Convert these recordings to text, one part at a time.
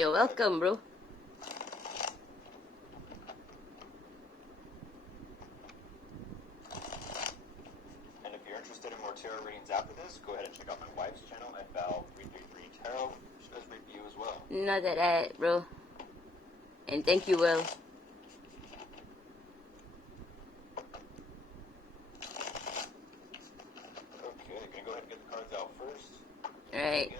You're welcome, bro. And if you're interested in more tarot readings after this, go ahead and check out my wife's channel, FL333 Tarot. She does read for you as well. Not that, bro. And thank you, Will. Okay, gonna go ahead and get the cards out first. Alright.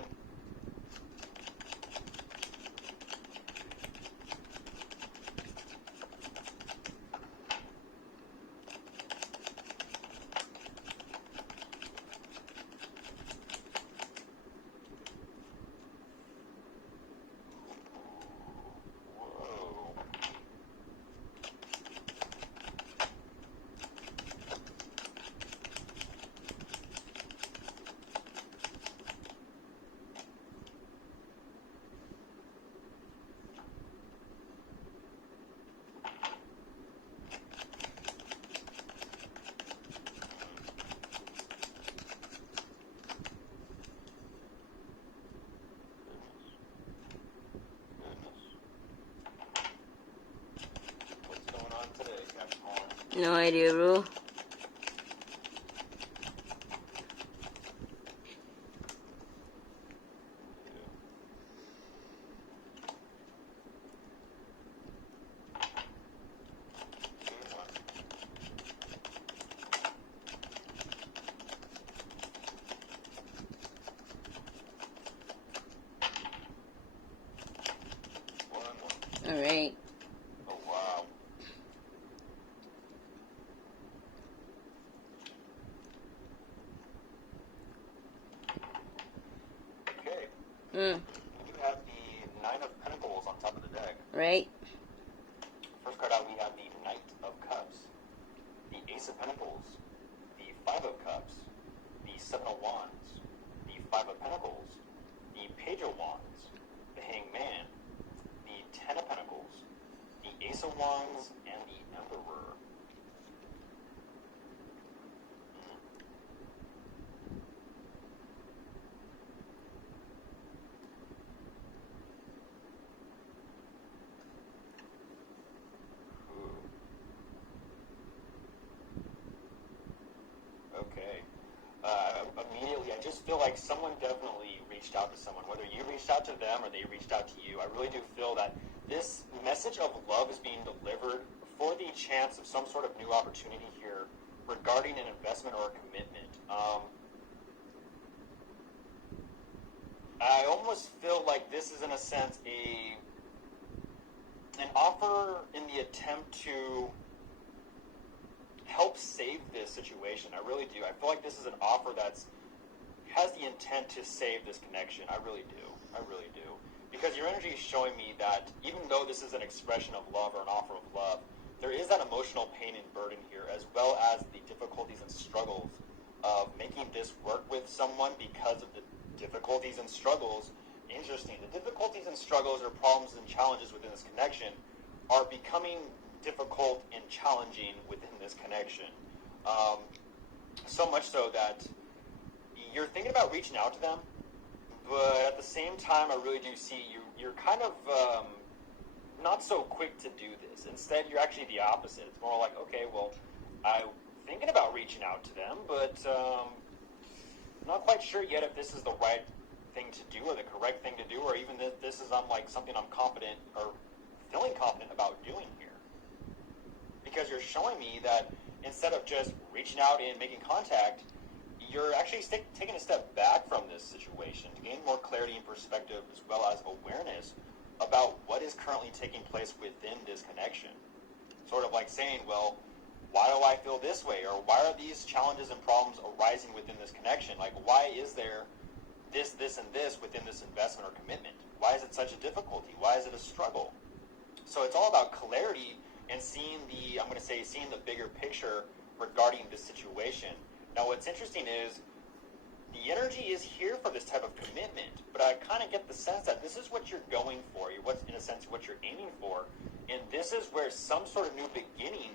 No idea, bro. Alright. Oh, wow. Okay. You have the Nine of Pentacles on top of the deck. Right. First card out, we have the Knight of Cups, the Ace of Pentacles, the Five of Cups, the Seven of Wands, the Five of Pentacles, the Page of Wands, the Hanged Man, the Ten of Pentacles, the Ace of Wands, and the Emperor. Okay. Immediately, I just feel like someone definitely reached out to someone, whether you reached out to them or they reached out to you. I really do feel that this message of love is being delivered for the chance of some sort of new opportunity here regarding an investment or a commitment. I almost feel like this is, in a sense, an offer in the attempt to help save this situation. I really do. I feel like this is an offer that's has the intent to save this connection. I really do. I really do. Because your energy is showing me that even though this is an expression of love or an offer of love, there is that emotional pain and burden here, as well as the difficulties and struggles of making this work with someone because of the difficulties and struggles. Interesting. The difficulties and struggles or problems and challenges within this connection are becoming difficult and challenging within this connection. So much so that you're thinking about reaching out to them, but at the same time, I really do see you're kind of not so quick to do this. Instead, you're actually the opposite. It's more like, okay, well, I'm thinking about reaching out to them, but not quite sure yet if this is the right thing to do or the correct thing to do, or even if this is something I'm confident or feeling confident about doing here. Because you're showing me that instead of just reaching out and making contact, you're actually taking a step back from this situation to gain more clarity and perspective, as well as awareness about what is currently taking place within this connection. Sort of like saying, well, why do I feel this way? Or why are these challenges and problems arising within this connection? Like, why is there this, and this within this investment or commitment? Why is it such a difficulty? Why is it a struggle? So it's all about clarity and seeing the bigger picture regarding this situation. Now, what's interesting is the energy is here for this type of commitment, but I kind of get the sense that this is what you're going for. What's, in a sense, what you're aiming for. And this is where some sort of new beginning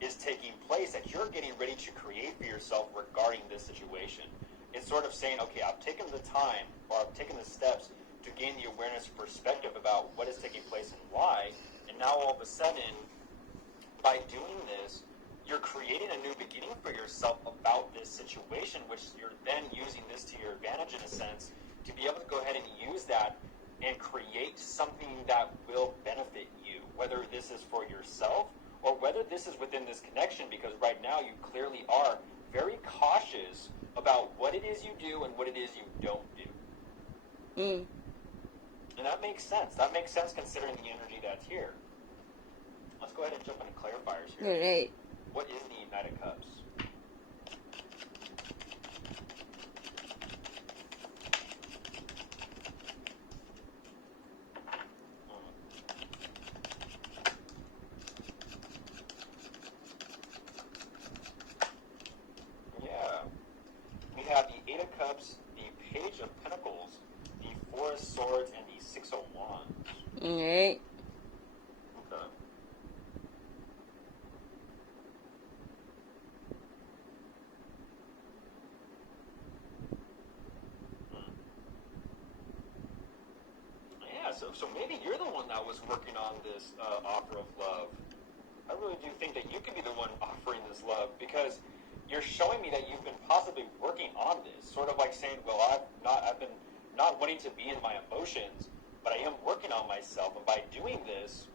is taking place that you're getting ready to create for yourself regarding this situation. It's sort of saying, okay, I've taken the time or I've taken the steps to to gain the awareness and perspective about what is taking place and why. And now all of a sudden, by doing this, you're creating a new beginning for yourself about this situation, which you're then using this to your advantage in a sense to be able to go ahead and use that and create something that will benefit you, whether this is for yourself or whether this is within this connection, because right now you clearly are very cautious about what it is you do and what it is you don't do. And that makes sense. That makes sense considering the energy that's here. Let's go ahead and jump into clarifiers here. All right. What is the Knight of Cups? Yeah. We have the Eight of Cups, the Page of Pentacles, the Four of Swords, and the Six of Wands. All right. Okay. Yeah, so maybe you're the one that was working on this offer of love. I really do think that you could be the one offering this love, because you're showing me that you've been possibly working on this, sort of like saying, well, I've been not wanting to be in my emotions, but I am working on myself, and by doing this,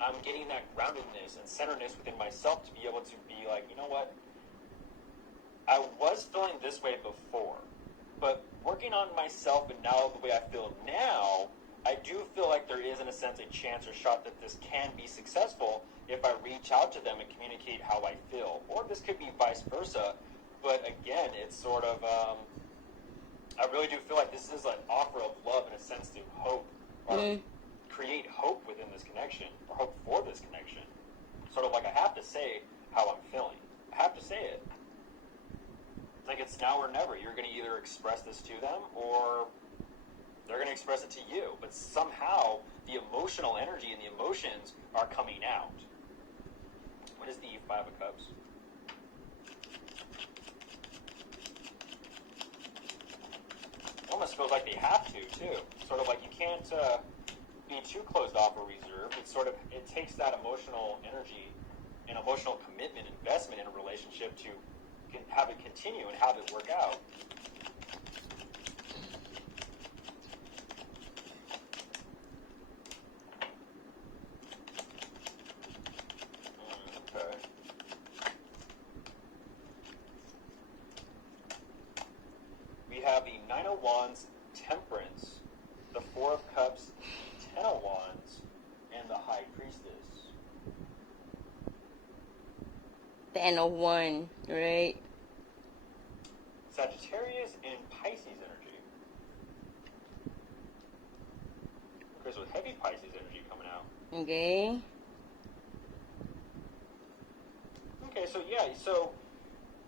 I'm getting that groundedness and centeredness within myself to be able to be like, you know what, I was feeling this way before, but working on myself and now the way I feel now, I do feel like there is, in a sense, a chance or shot that this can be successful if I reach out to them and communicate how I feel. Or this could be vice versa. But again, it's sort of, I really do feel like this is an offer of love in a sense to hope, or create hope within this connection, or hope for this connection. Sort of like I have to say how I'm feeling. I have to say it. It's like it's now or never. You're going to either express this to them, or they're going to express it to you. But somehow, the emotional energy and the emotions are coming out. What is the Five of Cups? Almost feels like they have to, too. Sort of like you can't be too closed off or reserved. It's sort of, it takes that emotional energy and emotional commitment, investment in a relationship to have it continue and have it work out. Okay. We have the Nine of Wands, Temperance, the Four of Cups, Ten of Wands, and the High Priestess. 10 of 1, right? Sagittarius and Pisces energy. Okay, so heavy Pisces energy coming out. Okay. Okay, so yeah, so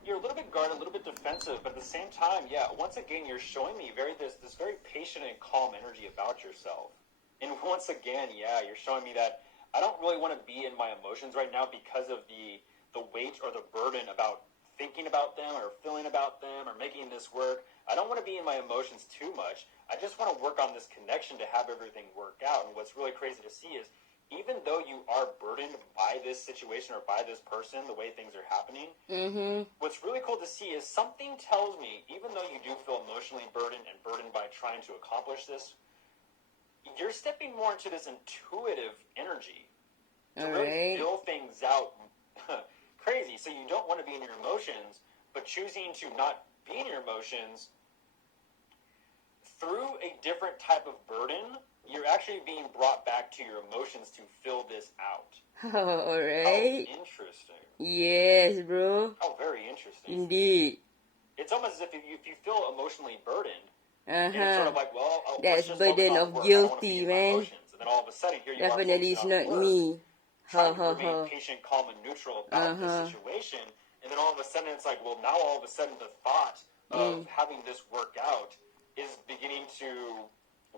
you're a little bit guarded, a little bit defensive, but at the same time, yeah, once again, you're showing me this very patient and calm energy about yourself. And once again, yeah, you're showing me that I don't really want to be in my emotions right now because of the weight or the burden about thinking about them or feeling about them or making this work. I don't want to be in my emotions too much. I just want to work on this connection to have everything work out. And what's really crazy to see is even though you are burdened by this situation or by this person, the way things are happening, what's really cool to see is something tells me, even though you do feel emotionally burdened and burdened by trying to accomplish this, you're stepping more into this intuitive energy to really feel things out. Crazy. So you don't want to be in your emotions, but choosing to not be in your emotions through a different type of burden, you're actually being brought back to your emotions to fill this out. Oh, alright. How interesting. Yes, bro. How very interesting. Indeed. It's almost as if you feel emotionally burdened, and it's sort of like, well, that's let's just burden focus on of work. I don't want to be guilty, in my man. emotions. And then all of a sudden, here you Definitely are it's focusing on not work, me. trying to remain patient, calm, and neutral about this situation. And then all of a sudden, it's like, well, now all of a sudden, the thought of having this work out is beginning to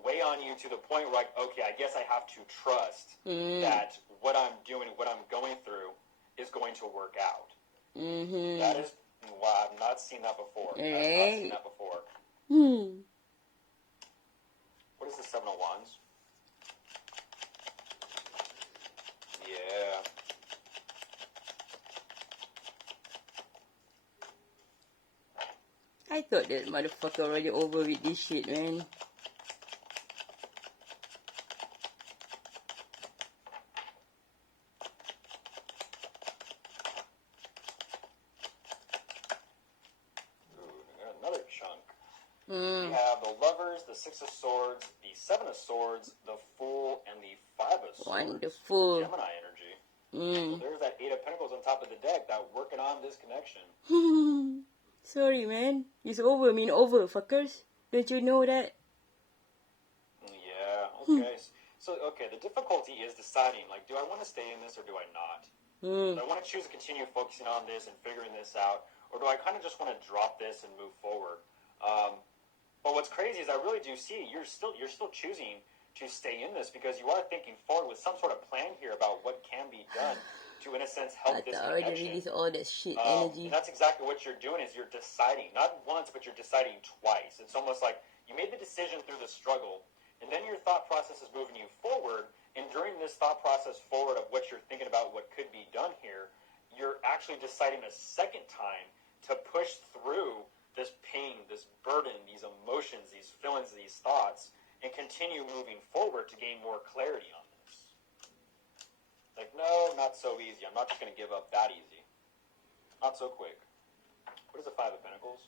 weigh on you to the point where, like, okay, I guess I have to trust that what I'm doing, what I'm going through, is going to work out. That is, wow, I've not seen that before. I've not seen that before. this is Seven of Wands. Yeah. I thought that motherfucker already over with this shit, man. Another chunk. Mm. We have the Lovers, the Six of Swords, the Seven of Swords, the Fool, and the Five of Swords. Wonderful. Gemini energy. So there's that Eight of Pentacles on top of the deck that working on this connection. Sorry, man. It's over, mean over, fuckers. Don't you know that? Yeah, okay. So, okay, the difficulty is deciding, like, do I want to stay in this or do I not? Do I want to choose to continue focusing on this and figuring this out, or do I kind of just want to drop this and move forward? But what's crazy is I really do see you're still choosing to stay in this because you are thinking forward with some sort of plan here about what can be done to, in a sense, help this I already connection. released all that shit energy. And that's exactly what you're doing is you're deciding, not once, but you're deciding twice. It's almost like you made the decision through the struggle, and then your thought process is moving you forward, and during this thought process forward of what you're thinking about what could be done here, you're actually deciding a second time to push through this pain, this burden, these emotions, these feelings, these thoughts, and continue moving forward to gain more clarity on this. Like, no, not so easy. I'm not just going to give up that easy. Not so quick. What is the Five of Pentacles?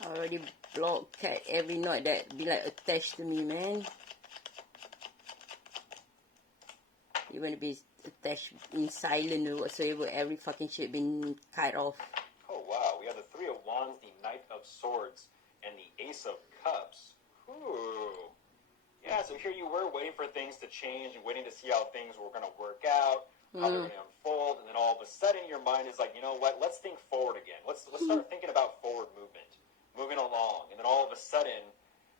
I already blocked cat every night that be like attached to me, man. Even if it's attached in silent or whatsoever, every fucking shit been cut off. Oh, wow. We have the Three of Wands, the Knight of Swords, and the Ace of Cups. Ooh. Yeah, so here you were waiting for things to change and waiting to see how things were going to work out, how they're going to unfold, and then all of a sudden your mind is like, you know what, let's think forward again. Let's start thinking about forward movement, moving along. And then all of a sudden,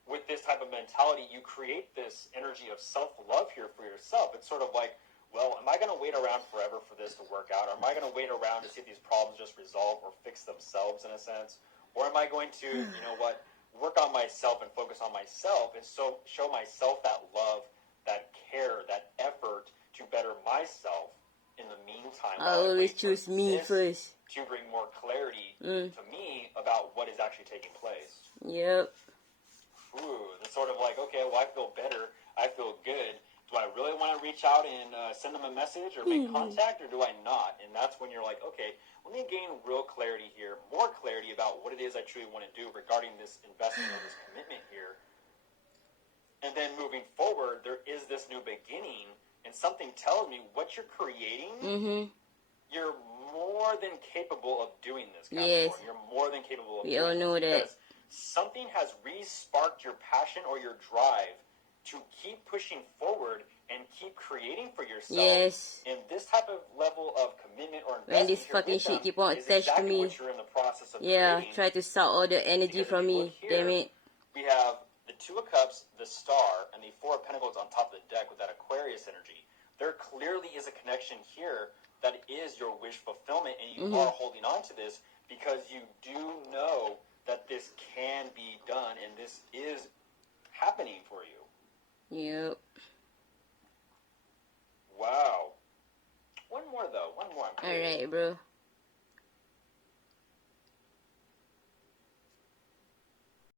with this type of mentality, you create this energy of self-love here for yourself. It's sort of like, well, am I going to wait around forever for this to work out? Or am I going to wait around to see if these problems just resolve or fix themselves in a sense? Or am I going to, you know what, work on myself and focus on myself and so show myself that love, that care, that effort to better myself in the meantime? I always choose me first. To bring more clarity to me about what is actually taking place. Yep. Ooh, it's sort of like, okay, well, I feel better. I feel good. Do I really want to reach out and send them a message or make contact, or do I not? And that's when you're like, okay, let me gain real clarity here, more clarity about what it is I truly want to do regarding this investment or this commitment here. And then moving forward, there is this new beginning, and something tells me what you're creating, you're more than capable of doing this, Capricorn. Yes. You're more than capable of We doing all know this. that. Something has re-sparked your passion or your drive to keep pushing forward and keep creating for yourself. Yes. And this type of level of commitment or investment When this fucking shit keep on is attached exactly to me. what you're in the process of Yeah, creating. try to suck all the energy Because from if you me. look here, Damn it. We have the Two of Cups, the Star, and the Four of Pentacles on top of the deck with that Aquarius energy. There clearly is a connection here that is your wish fulfillment, and you are holding on to this because you do know that this can be done, and this is happening for you. Yep. Wow. One more, though. One more. I'm curious. Alright, bro.